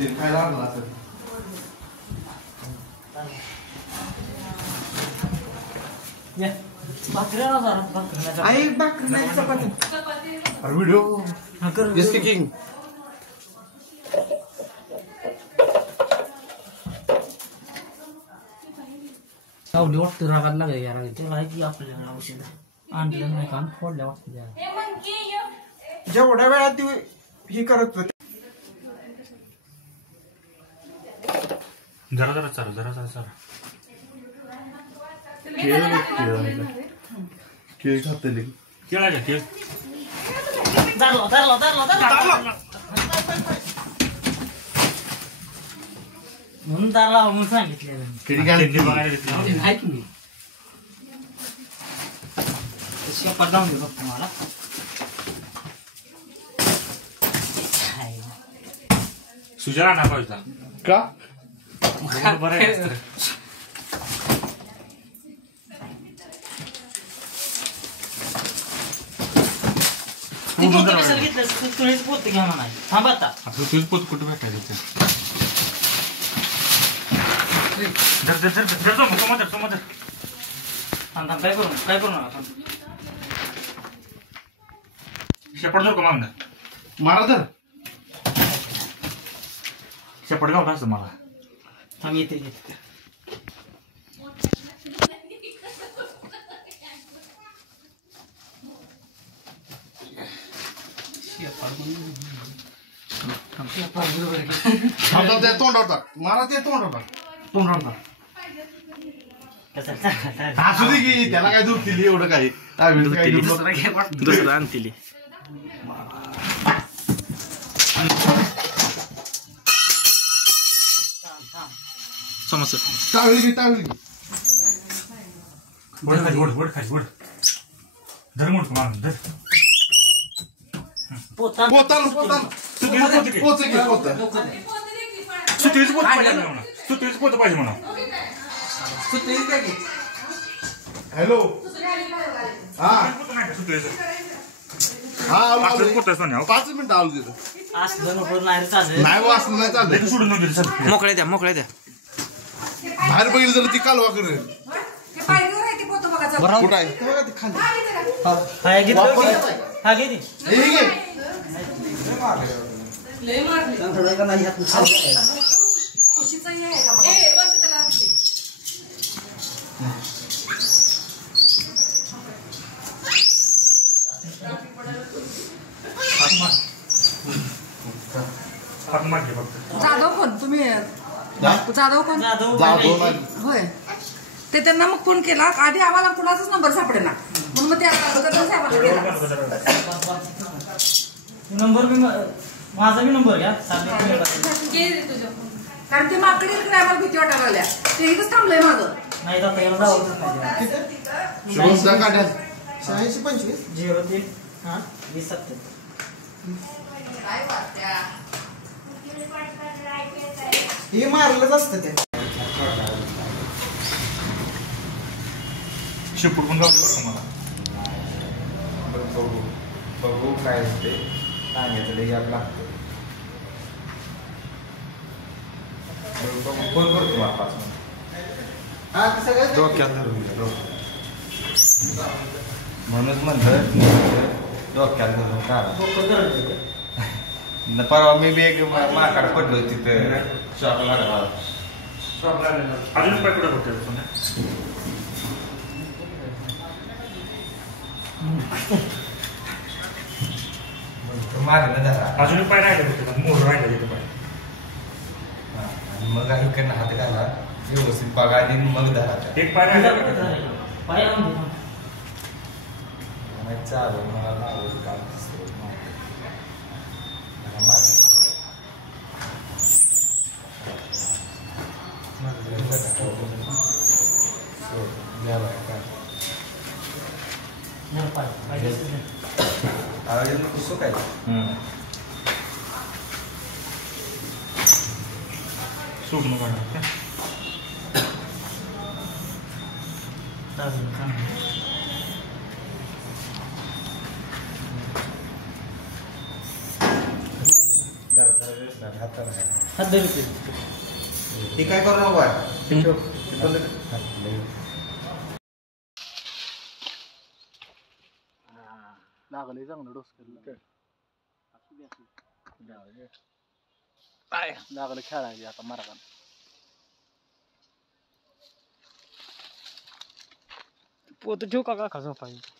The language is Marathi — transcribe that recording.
ते खायला आणलं असेल. आई भाकरी नाही चपाती. Video speaking. सावली वाटतं रागात लागेल यार. त्याला आहे की आपल्याला औषध आणलं नाही का फोडल्या वाटतं. जेवढ्या वेळात ती ही करत होती. जरा जरा चालू जरा जरा चालू. केळ खाते केळाच्या केळ म्हणून त्याला म्हणून सांगितलेलं नाही की मी शेपट लावून दे फक्त मला. सुजला ना पाहिजे का बरं आहे. तुळीच पोत घ्या म्हणा. थांबा आता आपलं तुझं पोत कुठं भेटायचं. काय करू नका. शेपट जाऊ का मागणं मारा तर शेपट गावत असतं मला. थांब येते येते. तोंडावता मारा ते तोंडावता असू दे की त्याला काय दुखतील एवढं काही दुसरं आणतील. समज टाळली वड खाली वड खाली वड धर मोठ मार धर. पोताल सुतीच पोत पाहिजे म्हणा. सुतीच पोत पाहिजे म्हणा. हॅलो हा हा 5 मिनिटं आलो तिथं. नाही वाचलं नाही चाललंय. सोडून मोकळ्या द्या बाहेर बघितलं तर ती कालवा करेल. कुठं आहे जाधव कोण तुम्ही? जाधव कोण? होय. ते त्यांना मग फोन केला. आधी आम्हाला कुणाचाच नंबर सापडेना म्हणून मग ते साहेबांना गेला. नंबर माझा बी नंबर घ्या. कारण ते माकडे इकडे आम्हाला भीती वाटायला लागल्या. ते इथंच थांबलंय माझं. नाही आता याला जावं नाही. 8625 03 2070. हे मारलंच असतं ते. शेपूट पण गावते बरं मला. बघू काय ते सांगितलं यात लागतं. फोन करतो मला 5 मिनिट. डोक्यात धरून म्हणूनच म्हणलं डोक्यात धरून काढा. परवा मी बी एक माकाड पडलो तिथं शॉक लागला. अजून पाय कुठे बघतोय मागणं धरा. अजून पाय राहिले बघतो मोर राहिले तिथे पाय. मग इकडनं हात घाला व्यवस्थित बघा आणि मग धरा. एक पाय राहिला चालू मला लागलं काम कसं काय सोडून काढा. हात धरू ते. हे काय करू नको लागले चांगलं डोसं लागलं खेळायचे आता मारा पोत ठेवू का खा झोपायचं